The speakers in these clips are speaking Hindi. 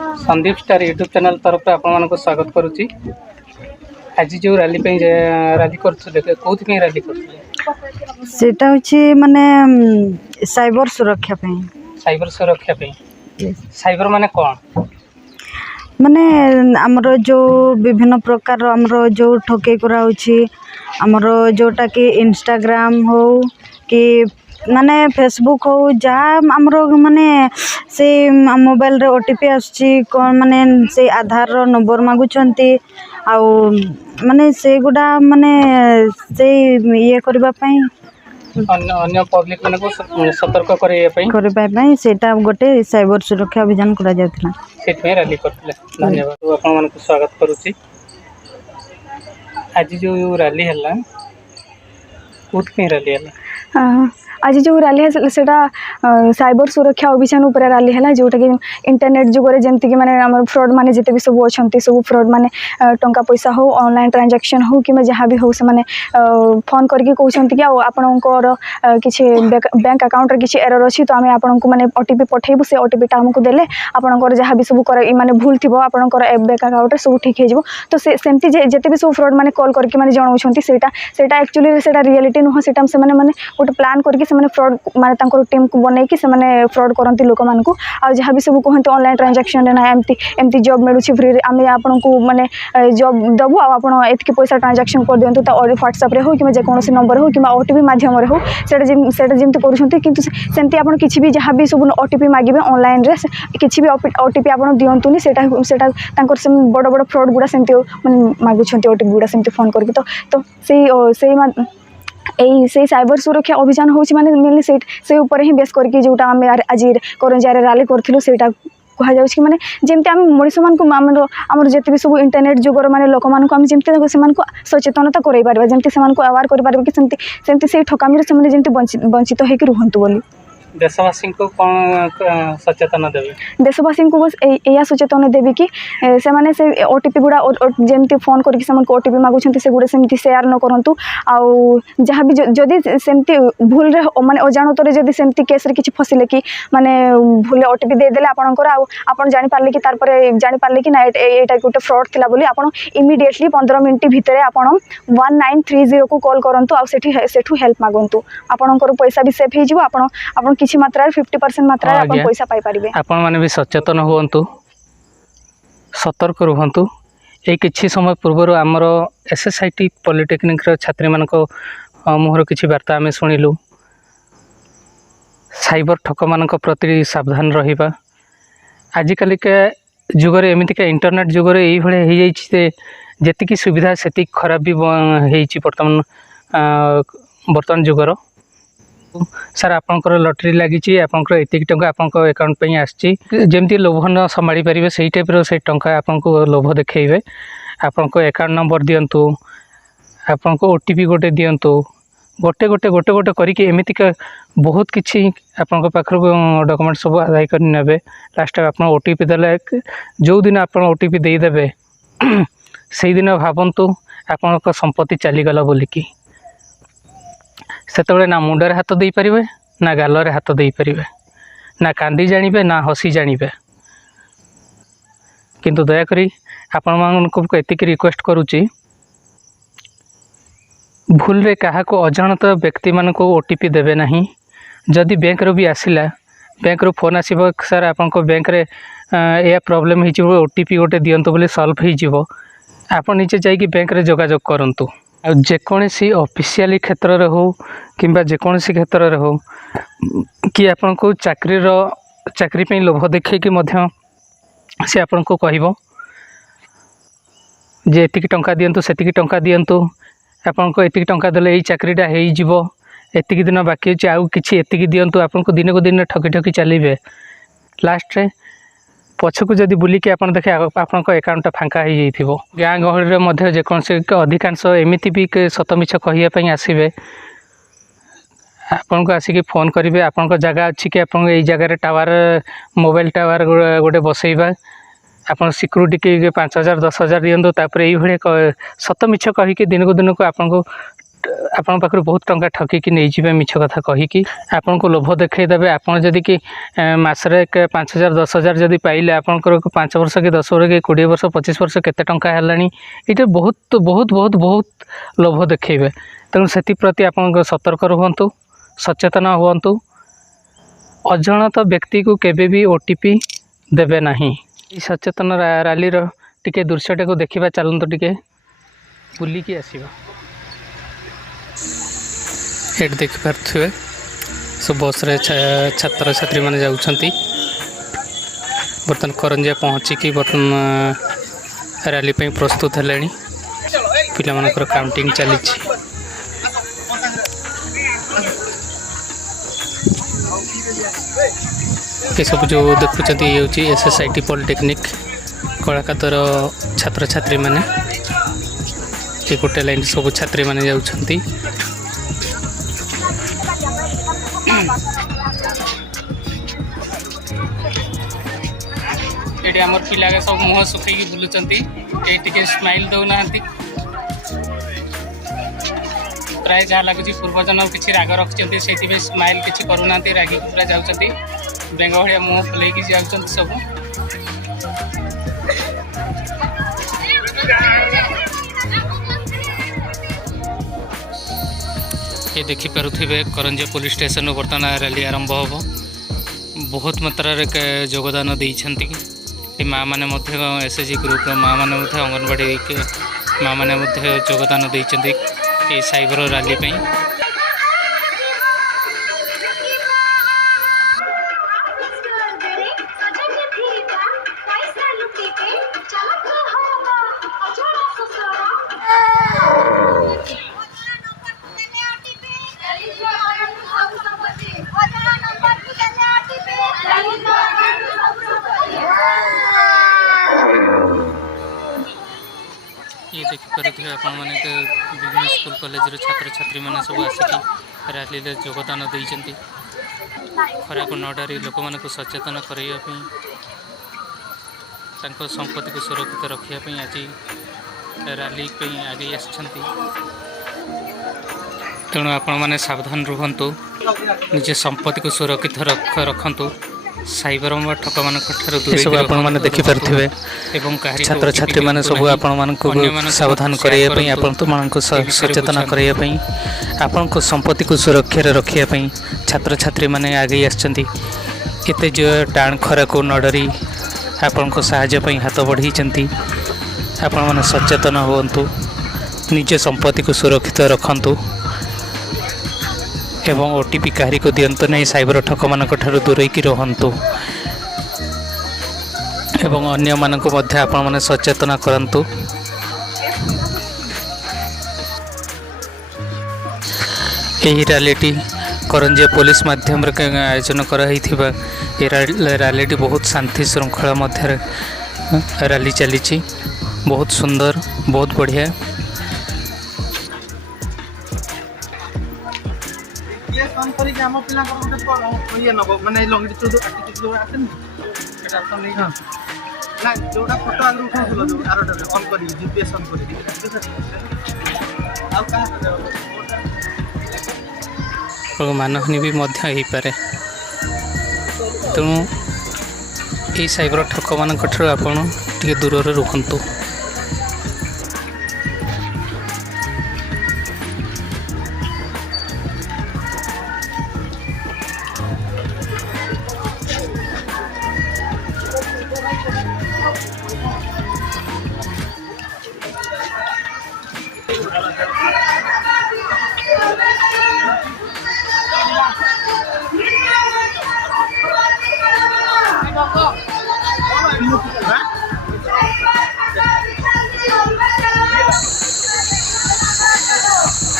संदीप स्टार यूट्यूब चैनल तरफ आपको स्वागत करुच्ची। आज जो रैली रैली कौन रैली सेटा होची माने साइबर सुरक्षा पे। साइबर सुरक्षा पे। साइबर माने कौन माने हमरो जो विभिन्न प्रकार हमरो जो ठके करा होची हमरो जोटा कि इंस्टाग्राम हो कि माने फेसबुक हो जहाँ हमरो माने से मोबाइल रे ओटीपी आछी कोन माने से आधार रो नंबर मागुचंती आउ माने से गुडा माने से ये करबा पई अन्य पब्लिक माने को सतर्क करबा पई सेटा गोटे साइबर सुरक्षा अभियान करा जातला सेट रैली करथिले। धन्यवाद। आपन मन को स्वागत करूची। आज जो रैली हला कोत पे रैली हला आज जो रैली है सेटा साइबर सुरक्षा अभियान उपर रैली है जोटा कि इंटरनेट जुगरे जमती कि माने हमर फ्रॉड माने जिते भी सब अच्छे सब फ्रॉड माने टंका पैसा हो ऑनलाइन ट्रांजैक्शन हो कि जहाँ भी हो से माने फोन करके कहते कि आपणकर किसी बैंक अकाउंट रे किसी एरर अच्छी तो आम आपको माने ओटीपी पठेबू से ओटीपीटा आमको देले आपणकर जहाँ भी सब माने भूल थी आपणकर बैंक अकाउंट सब ठीक हो तो सेमती जिते भी सब फ्रॉड माने कॉल करके माने जनाउछंती सेटा एक्चुअली सेटा रियलिटी नुह सेटा से माने गोटे प्लान करके से फ्रॉड माने तांकर टीम को बनै कि से माने फ्रॉड करंती लोक मान को आ जहाँ भी सब कहते ऑनलाइन ट्रांजैक्शन रे ना एमती जॉब मिलू फ्री रे आम आपन को माने जॉब दबु आपन एतकी पैसा ट्रांजैक्शन कर दियंतु तो व्हाट्सएप रे हो कि जे कोनोसी नंबर हो कि ओटीपी माध्यम रे हो सेटा जेमती करूछंती किंतु सेमती आपन किछि भी जहाँ भी सब ओटीपी मागिबे ऑनलाइन रे किछि भी ओटीपी आपन दियंतुनी सेटा तांकर से बड़ बड़ फ्रॉड गुडा सेमती मागुछंती ओटीपी गुडा सेमती फोन करके तो से साइबर सुरक्षा अभियान होची माने मेनली से ऊपर ही बेस करके जोटा आम आज करंजिया रैली करथिलु सेटा कहा जाउछ कि माने जेमते आम मनीष मान को आमर जेते भी सब इंटरनेट जुगर माने लोक मान को आम जेमते से मान को सचेतनता करई पारबा जेमते से मान को अवेयर कर पारबा कि सेमते से ठकामी से माने जेमते वंचित होके रहंतु बोली देशवासी को कौन सचेतन देवी देशवासी को बस या सचेतन देवी कि से माने से ओटीपी गुड़ा जेमती फोन करके से ओटीपी मागुछंती से गुड़ा सेमती शेयर न करंतु आउ जहाँ भी जदि सेमती भूल रे माने अजाणत जदि सेमती केस रे किछि फसिले कि माने भूल ओटीपी दे देले आपनकर आउ आपन जानि पारले कि तार परे जानि पारले कि ना एटा गुटे फ्रॉड थिला बोली आपन इमीडिएटली 15 मिनिट भितरे आपन 1930 को कॉल करंतु आउ सेठू हेल्प मागंतु आपनकर पैसा भी सेफ हे जिवो आपन किछि मात्रा 50% मात्रा अपन पैसा पाई परिबे। आपण माने भी सचेतन होवंतु सतर्क रहंतु। ए किछि समय पूर्व आमर एसएसआईटी पॉलिटेक्निक छात्री मानक मुहर किछि वार्ता आमे सुनिलु साइबर ठक मानक प्रति सावधान रहिबा। आजिकल के जुगरे एमिति के इंटरनेट जुगरे एई भले हे जाई छै जेतिकी सुविधा सेति खराब भी हे छि वर्तमान जुगर। सर आपंकर लटरी लगी आपंकर एतिक टंका आपंक अकाउंट पे आसी जमती लोभ न संभाली पारे से टाइप से टंका आपको लोभ देखिए आपंक अकाउंट नंबर दिंतु आपंक ओटीपी गोटे दिंतु गोटे गोटे गोटे गोटे करके एमतीका बहुत किसी आपण पाखर डॉक्यूमेंट सब आदाय कर ने लास्ट आप ओटीपी देले जो दिन आप ओटीपी देदेवे से दिन भावतु आपण संपत्ति चलीगला बोलिकी सेतबे ना मुंडरे हाथ दे पारिबे ना गालरे हाथ दे पारिबे ना कांदी जानिबे ना हसी जानिबे। किंतु दयाकरी आपण मानक एतिक रिक्वेस्ट करूची भूल रे कहा को अजाणत व्यक्ति मान को ओटीपी देवे नहीं। जदि बैंक रो भी आसिला बैंक रो फोन आसीबो सर आपन को बैंक रे या प्रॉब्लम हिची ओटीपी गोटे दियंतो बोले सॉल्व ही जीवो आपण नीचे जाई कि बैंक रे जोगाजोग करंतु। आ जेकोसी ऑफिशियली क्षेत्र रे हो किंबा जेकोसी क्षेत्र रे हो कि आपन को चाकरी पे लोभ देखे कि मध्य से आपन को कहबो जे एतिक टंका दियंतु सेतिक टंका दियंतु आपन को एतिक टंका देले एई चाकरीटा हेई जीवो एतिक दिन बाकी अछि आउ किछि एतिक दियंतु आपन को दिन को दिन ठकी ठकी चलीबे लास्ट रे पछकु जदि बुलिकी आपन देखे आपन को अकाउंट फांका हो जाइथिबो। गाँ गहळी रे मध्य जेकोसी अधिकांश एमिति भी सतमिछ कहिया पई आसीबे आपन को आसिक फोन करेंगे आपन को जगह अच्छी कि आप जगह टावर मोबाइल टावर गोटे बसैबा आप सिक्यूरीटी के 5,000 10,000 दिंतु तापर ये सत मिछ कहीकि दिन को दिन को आपन को ଆପଣ ପାଖରୁ ବହୁତ ଟଙ୍କା ଠକିକି ନେଇଯିବେ ମିଛ କଥା କହିକି ଆପଣଙ୍କୁ ଲୋଭ ଦେଖାଇଦେବେ। ଆପଣ ଯଦି କି ମାସରେ 5,000 10,000 ଯଦି ପାଇଲେ ଆପଣଙ୍କର 5 ବର୍ଷ କି 10 ବର୍ଷ କି 20 ବର୍ଷ 25 ବର୍ଷ କେତେ ଟଙ୍କା ହେଲାଣି ଏଇଟା ବହୁତ ବହୁତ ବହୁତ ବହୁତ ଲୋଭ ଦେଖାଇବେ। ତେଣୁ ସେଥିପ୍ରତି ଆପଣଙ୍କ ସତର୍କ ରୁହନ୍ତୁ, ସଚେତନ ହୁଅନ୍ତୁ। ଅଜାଣତ ବ୍ୟକ୍ତିକୁ କେବେ ବି OTP ଦେବେ ନାହିଁ। এই ସଚେତନ ରାଲିର ଟିକେ ଦୃଶ୍ୟଟାକୁ ଦେଖିବା, ଚାଲନ୍ତୁ ଟିକେ ବୁଲିକି ଆସିବା। ଏଠି ଦେଖିପାରୁଥିବେ ସବୁ ବସ୍ରେ ଛାତ୍ରଛାତ୍ରୀମାନେ ଯାଉଛନ୍ତି। ବର୍ତ୍ତମାନ କରଞ୍ଜିଆ ପହଞ୍ଚିକି ବର୍ତ୍ତମାନ ରାଲି ପାଇଁ ପ୍ରସ୍ତୁତ ହେଲେଣି। ପିଲାମାନଙ୍କର କାଉଣ୍ଟିଂ ଚାଲିଛି। ଏସବୁ ଯେଉଁ ଦେଖୁଛନ୍ତି ଇଏ ହେଉଛି SSIT ପଲିଟେକ୍ନିକ୍ କଳାକାତର ଛାତ୍ରଛାତ୍ରୀମାନେ। ଏ ଗୋଟେ ଲାଇନ୍ ସବୁ ଛାତ୍ରୀମାନେ ଯାଉଛନ୍ତି। ଏଠି ଆମର ପିଲା ସବୁ ମୁହଁ ଶୁଖେଇକି ବୁଲୁଛନ୍ତି, କେହି ଟିକେ ସ୍ମାଇଲ୍ ଦେଉନାହାନ୍ତି। ପ୍ରାୟ ଯାହା ଲାଗୁଛି ପୂର୍ବଜନ କିଛି ରାଗ ରଖିଛନ୍ତି, ସେଇଥିପାଇଁ ସ୍ମାଇଲ୍ କିଛି କରୁନାହାନ୍ତି, ରାଗିକି ପୁରା ଯାଉଛନ୍ତି। ବେଙ୍ଗ ଭଳିଆ ମୁହଁ ଫୁଲେଇକି ଯାଉଛନ୍ତି ସବୁ। ये देखिपे करंजिया पुलिस स्टेशन बर्तमान रैली आरंभ हो। बहुत मात्रा योगदान देती माँ मैंने SHG ग्रुप माँ मैंने अंगनवाड़ी माँ मैंने योगदान देती साइबर रैली पे। ये देखिपे आपण मैंने विभिन्न स्कूल कॉलेज छात्र छात्री मैंने सब आसिक रैली योगदान देती। खरा को न डरी लोक मान सचेतन करने संपत्ति को सुरक्षित रखापी आज रैली आगे तेणु आपण मैंने सावधान रुहतु, निज संपत्ति को सुरक्षित रखु, साइबर ठक मान दूर देखिपे। छात्र छात्री मैंने सब आपण सावधान करने सचेतन करने आपण को संपत्ति को सुरक्षा रखापी छात्र छात्री मैंने आगे आते जो टाण खरा को न डरी आपण को साहाय्य हाथ बढ़ाई। आपण मैंने सचेतन हुंतु, निज संपत्ति को सुरक्षित रखु एवं OTP काहरी को दियंतु नहीं, साइबर ठक मान दूर रहतु एवं अन्य मानक मध्य आपण माने सचेतन करंतु। यही रैलीटी करंजिया पुलिस माध्यम आयोजन कराइथिबा ए रैलीटी बहुत शांति श्रृंखला मध्य रैली चली, बहुत सुंदर, बहुत बढ़िया। मानहानि भी हो पारे, तेणु ये साइबर ठक मान आपण टे दूर रुहतु।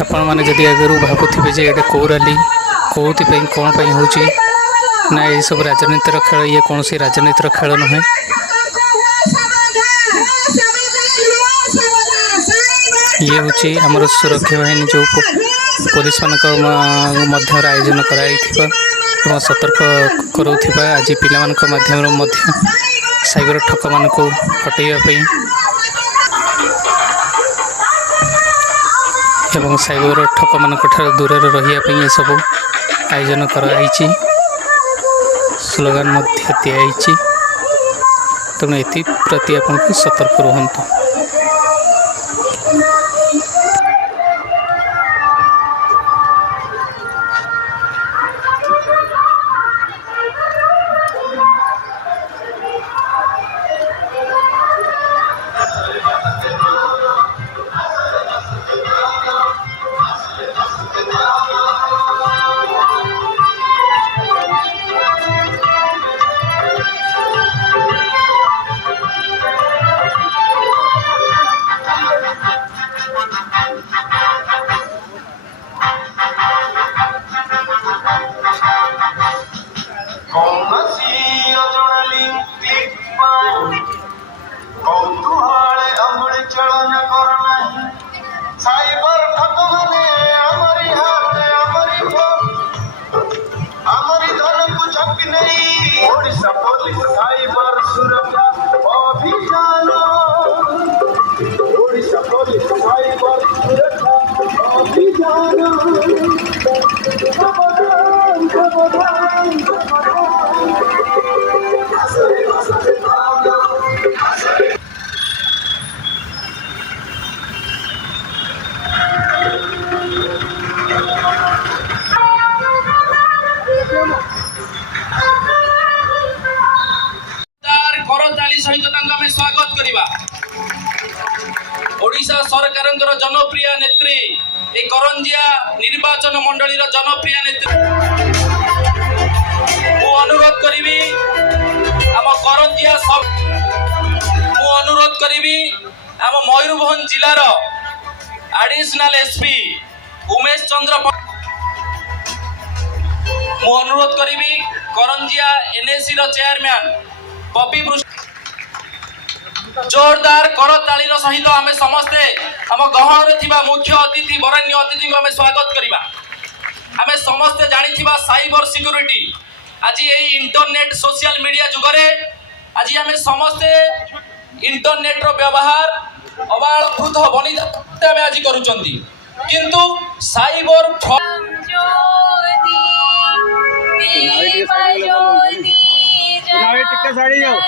आपण मैंने जदि आगु भावुवे जे ये कौ रैली कौन कौन हो ना, ये सब राजनीतिर खेल, ये कौन सी राजनीतिर खेल नुहे। ये हूँ आमर सुरक्षा बाहिनी जो पुलिस मान आयोजन कर सतर्क करुवा आज पिला माध्यम साइबर ठक मान को हटाइवाई ଏବଂ ସାଇବର ଠକମାନଙ୍କଠାରୁ ଦୂରରେ ରହିବା ପାଇଁ ଏସବୁ ଆୟୋଜନ କରାଯାଇଛି। ସ୍ଲୋଗାନ ମଧ୍ୟ ଦିଆଯାଇଛି। ତେଣୁ ଏଥିପ୍ରତି ଆପଣଙ୍କୁ ସତର୍କ ରୁହନ୍ତୁ। स्वागत करिबा ओडिशा सरकारंकर जनप्रिय नेत्री ए करंजिया निर्वाचन मंडलीर जनप्रिय नेत्री मु अनुरोध करिबी आम करंजिया सब मु अनुरोध करिबी आम मयूरभंज जिलार एडिशनल एसपी उमेश चंद्र मु अनुरोध करिबी करंजिया एनएसी रो चेयरमैन पपी जोरदार करतालीर सहित आम समस्ते आम गहन थिबा मुख्य अतिथि बरण्य अतिथि को आम स्वागत करिबा। आम समस्ते जानिथिबा साइबर सिक्योरिटी आज यही इंटरनेट सोशल मीडिया जुगरे आज आम समस्ते इंटरनेट रो व्यवहार अबाल वृद्ध बनिता आम आज करूचंती किंतु साइबर टिक्का साड़ी जाओ